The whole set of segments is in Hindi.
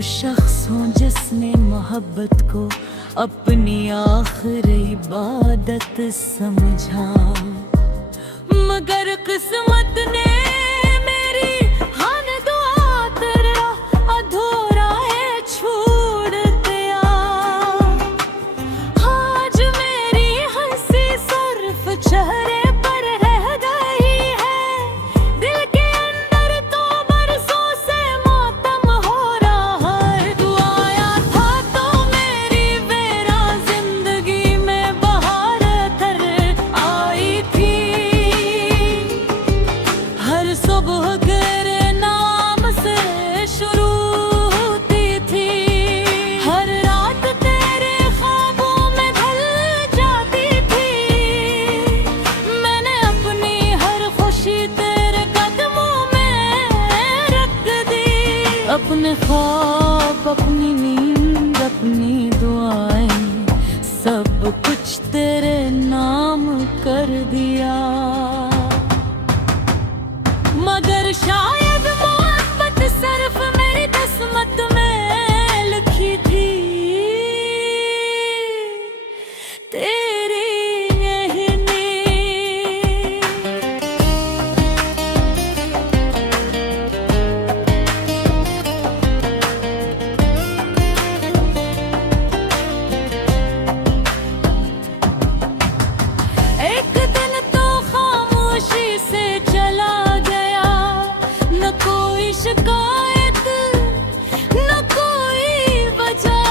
शख्स हूँ जिसने मोहब्बत को अपनी आखिरी इबादत समझा, मगर किस्मत ने मेरी हर दुआ तेरा अधूरा है छोड़ दिया। आज मेरी हंसी सिर्फ चेहरे पर रह गई है, दिल के अंदर तो बरसों से मातम हो रहा है। तू आया था तो मेरी वेरा जिंदगी में बहार कर आई थी। हर सुबह तेरे नाम से शुरू होती थी, हर रात तेरे ख्वाबों में ढल जाती थी। मैंने अपनी हर खुशी तेरे कदमों में रख दी, अपने ख्वाब, अपनी नींद, अपनी दुआएं, सब कुछ तेरे नाम कर दिया। मगर शायद मोहब्बत सिर्फ मेरी किस्मत में लिखी थी, तेरी यही नींद। एक दिन तो खामोशी से चला गया, न कोई शिकायत न कोई वजह,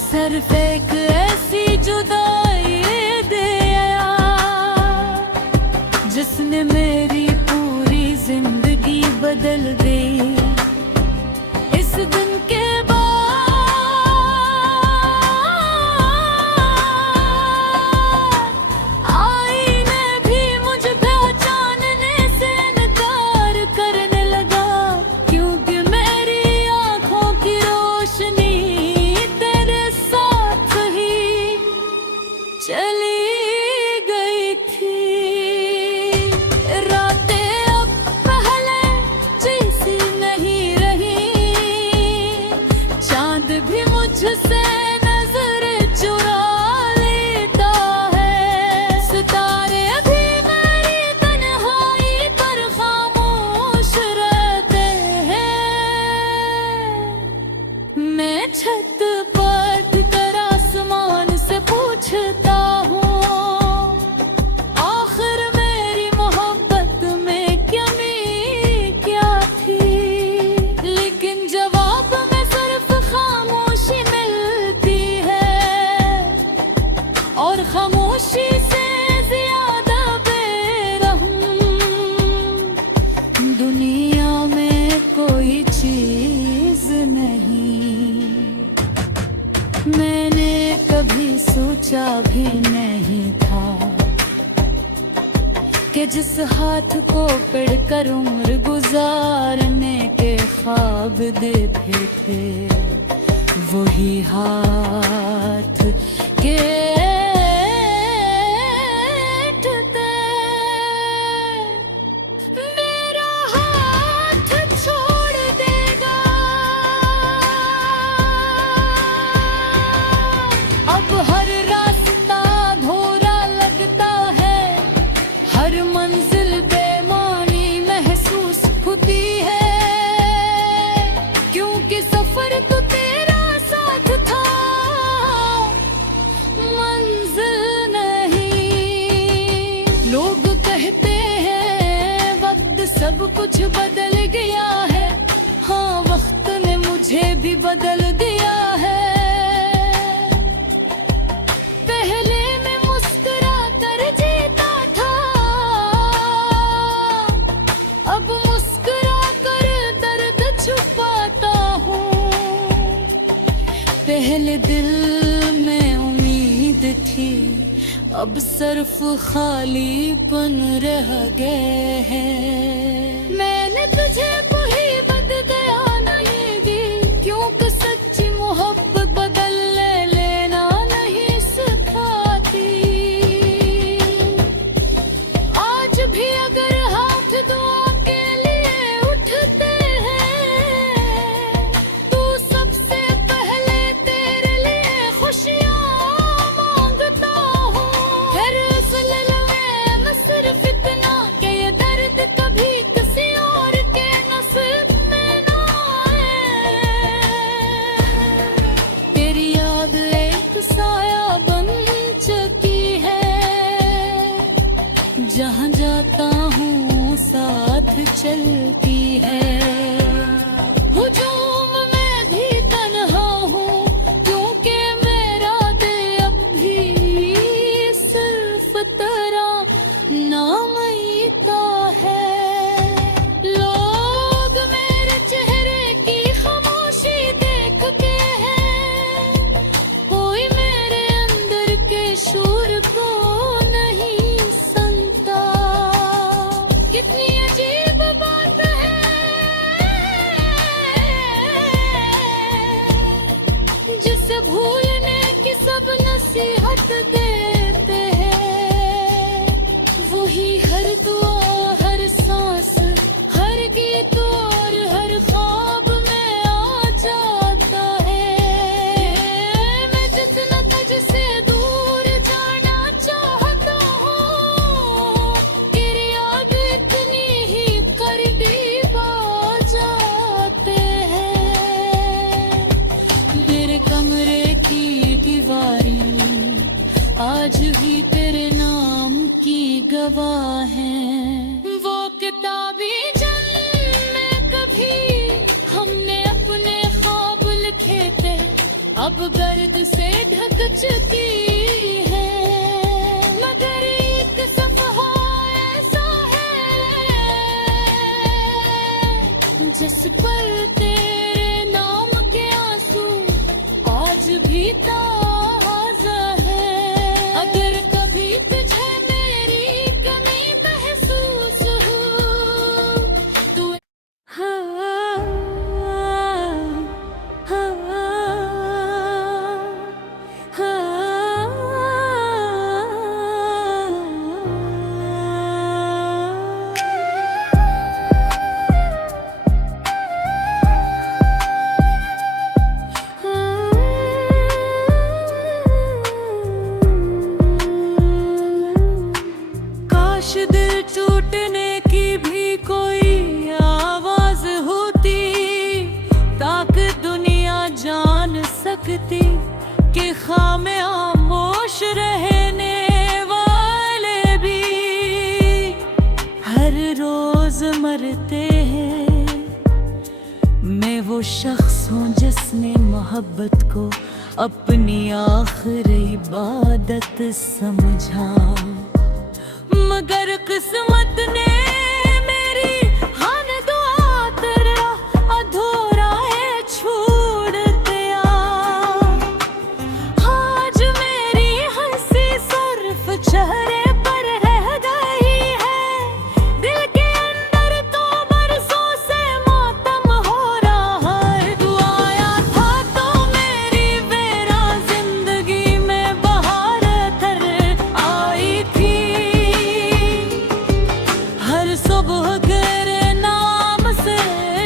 सिर्फ एक ऐसी जुदाई दे आया जिसने मेरी पूरी जिंदगी बदल दी। इस दिन के आईने भी मुझ पहचानने से इनकार करने लगा, क्योंकि मेरी आंखों की रोशनी तेरे साथ ही चली गई थी। रातें अब पहले जैसी नहीं रही, चांद भी मुझसे नजर चुरा लेता है। सितारे अभी मेरी तन्हाई पर खामोश रहते हैं। मैं छत पर कर आसमान से पूछता हूँ, आखिर मेरी मोहब्बत में कमी क्या थी, लेकिन जवाब में सिर्फ खामोशी मिलती है, और खामोशी से ज्यादा बेरहम दुनिया में कोई चीज नहीं। मैंने कभी सोचा भी नहीं था कि जिस हाथ को पकड़कर उम्र गुजारने के ख्वाब देते थे, वही हाथ के मेरा हाथ छोड़ देगा। अब हर रास्ता अधूरा लगता है, हर मंजिल बेमानी महसूस होती है, क्योंकि सफर तो तेरा साथ था, मंजिल नहीं। लोग कहते हैं वक्त सब कुछ बदल गया है, हाँ वक्त ने मुझे भी बदल दिया है। पहले मैं मुस्कुरा कर जीता था, अब मुस्कुरा कर दर्द छुपाता हूँ। पहले दिल में उम्मीद थी, अब सिर्फ खालीपन रह गए हैं। मैंने तुझे वही बदला नहीं दी, क्योंकि सच्ची मोहब्बत बदलने लेना नहीं सिखाती। आज भी अगर हाथ दुआ के लिए उठते हैं, चलती है। हुजूम में भी तन्हा हूँ क्योंकि मेरा दिल अब भी सिर्फ तेरा नाम ईता है। लोग मेरे चेहरे की खामोशी देख के हैं, कोई मेरे अंदर के शोर को नहीं सुनता। कितनी अजीब बात है, जिसे भूलने की सब नसीहत देते हैं, वही हर दुआ, हर सांस, हर गीत और हर ख्वाब में आ जाता है। मैं जितना तुझसे दूर जाना चाहता हूँ, तेरी याद इतनी ही करीब आ जाते हैं। मेरे कमरे की दीवारें आज भी तेरे नाम की गवाह हैं। वो किताबी जिनमें कभी हमने अपने ख्वाब लिखे थे, अब गर्द से ढक चुकी है। मगर एक सफ़हा ऐसा है जिस पर तेरे नाम के आंसू आज भी ताज़ा है। अगर कभी तुझे मेरी कमी महसूस हो तो काश दिल टूटने की भी कोई आवाज होती, ताकि दुनिया जान सकती कि खामोश रहने वाले भी हर रोज मरते हैं। मैं वो शख्स हूँ जिसने मोहब्बत को अपनी आखिरी इबादत समझा, मगर किस्मत ने मेरी हर दुआ तेरा अधूरा है छोड़ दिया। आज मेरी हंसी सिर्फ चेहरे पर रह गई है, दिल के अंदर तो बरसों से मातम हो रहा है। तू आया था तो मेरी वीरान जिंदगी में बहार कर आई थी। हर सुबह तेरे नाम से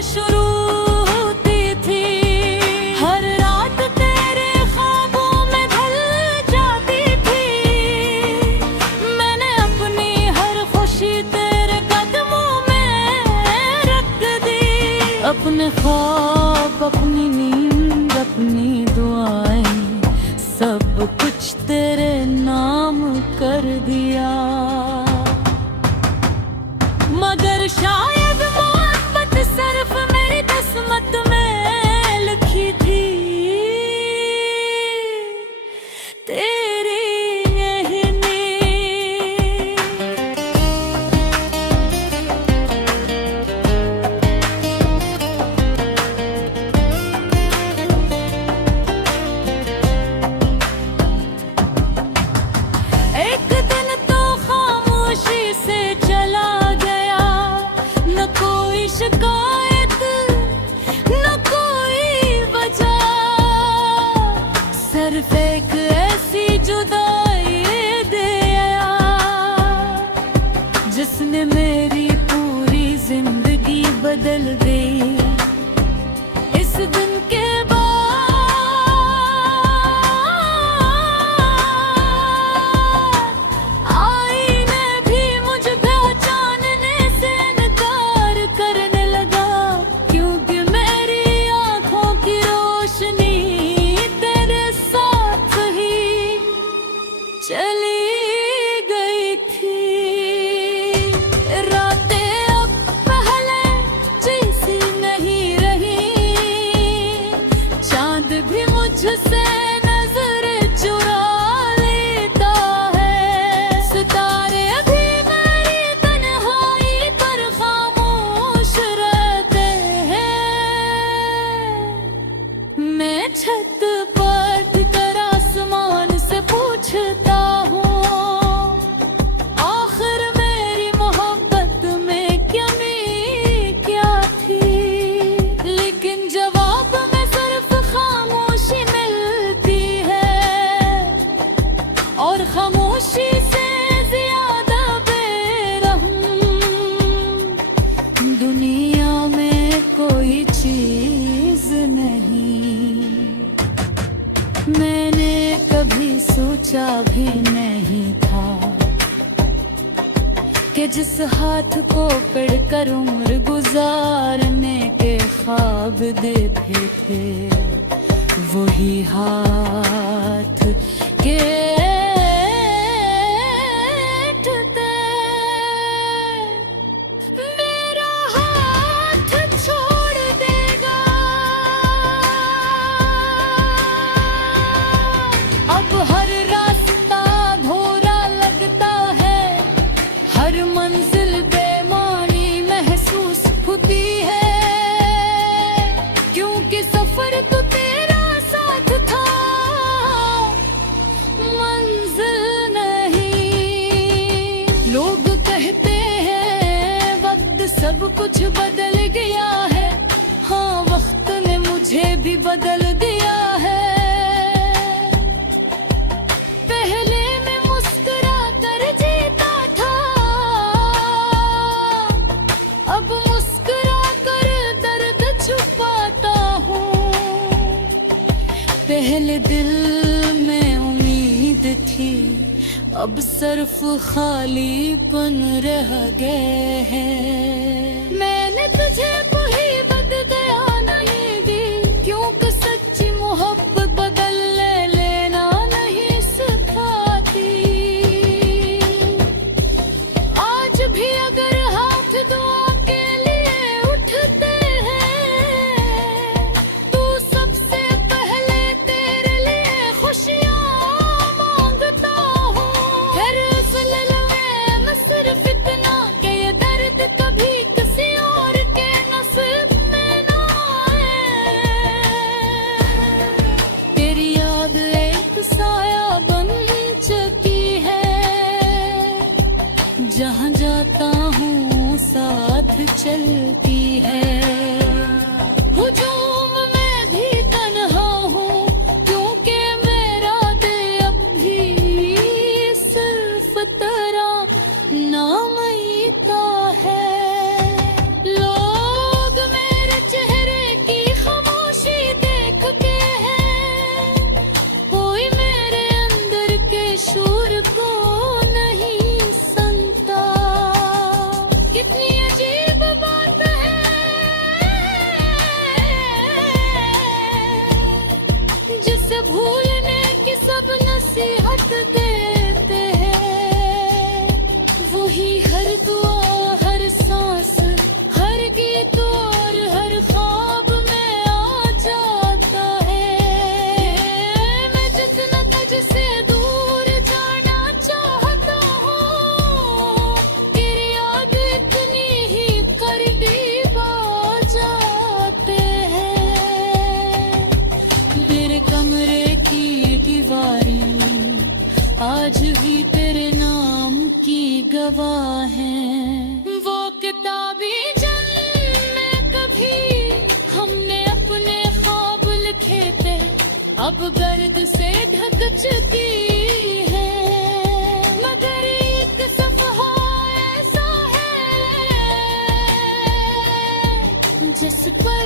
शुरू होती थी, हर रात तेरे ख्वाबों में ढल जाती थी। मैंने अपनी हर खुशी तेरे कदमों में रख दी। अपने ख्वाब, अपनी नींद, अपनी दुआएं, सब कुछ तेरे नाम कर दिया। मगर शायद मोहब्बत सिर्फ मेरी किस्मत में लिखी थी, तेरी यही नींद। एक दिन तो खामोशी से चला गया, न कोई शिकायत न कोई वजह, सिर्फ एक ऐसी जुदाई दे आया जिसने मेरी पूरी जिंदगी बदल दी। इस दिन के बाद आईने भी मुझे पहचानने से इनकार करने लगा, क्योंकि मेरी आंखों की रोशनी तेरे साथ ही चली गई थी। रातें अब पहले सोचा भी नहीं था कि जिस हाथ को पकड़कर उम्र गुजारने के ख्वाब देखे थे, वही हाथ के मेरा हाथ छोड़ देगा। अब हर रास्ता धोरा लगता है, हर मंजिल बेमानी महसूस होती है, क्योंकि सफर तो तेरा साथ था, मंजिल नहीं। लोग कहते हैं वक्त सब कुछ बदल गया है, हाँ वक्त ने मुझे भी बदल दिया है। पहले मैं मुस्कुरा कर जीता था, अब मुस्कुरा कर दर्द छुपाता हूँ। पहले दिल में उम्मीद थी, अब सिर्फ खालीपन रह गए हैं। मैंने तुझे कोई बददुआ नहीं दी, क्योंकि सच्ची मोहब्बत बदलने लेना नहीं सिखाती। आज भी अगर हाथ दुआ के लिए उठते हैं, तू सबसे पहले तेरे लिए खुशियाँ मांगता हूँ। फिर उस लम्हे में सिर्फ इतना कि ये दर्द कभी किसी और के नसीब में ना आए। तेरी याद एक साया बन चुकी है, जहाँ जाता हूँ साथ चलती है। हुजूम में भी तन्हा हूँ, क्योंकि मेरा दिल अब भी सिर्फ तेरा नाम ही का है। लोग मेरे चेहरे की खामोशी देख के हैं, कोई मेरे अंदर के शोर को नहीं सुनता। कितनी अजीब बात है, जिसे भूलने की सब नसीहत देते हैं, वही हर दुआ, हर सांस, हर गीत और हर ख्वाब में आ जाता है। मैं जितना तुझसे दूर जाना चाहता हूँ, तेरी याद इतनी ही करीब आ जाते हैं। मेरे कमरे की दीवारें आज भी तेरे नाम की गवाह हैं। वो किताबी जिनमें कभी हमने अपने ख्वाब लिखे थे, अब गर्द से ढक चुकी है। मगर एक सफ़हा ऐसा है जिस पर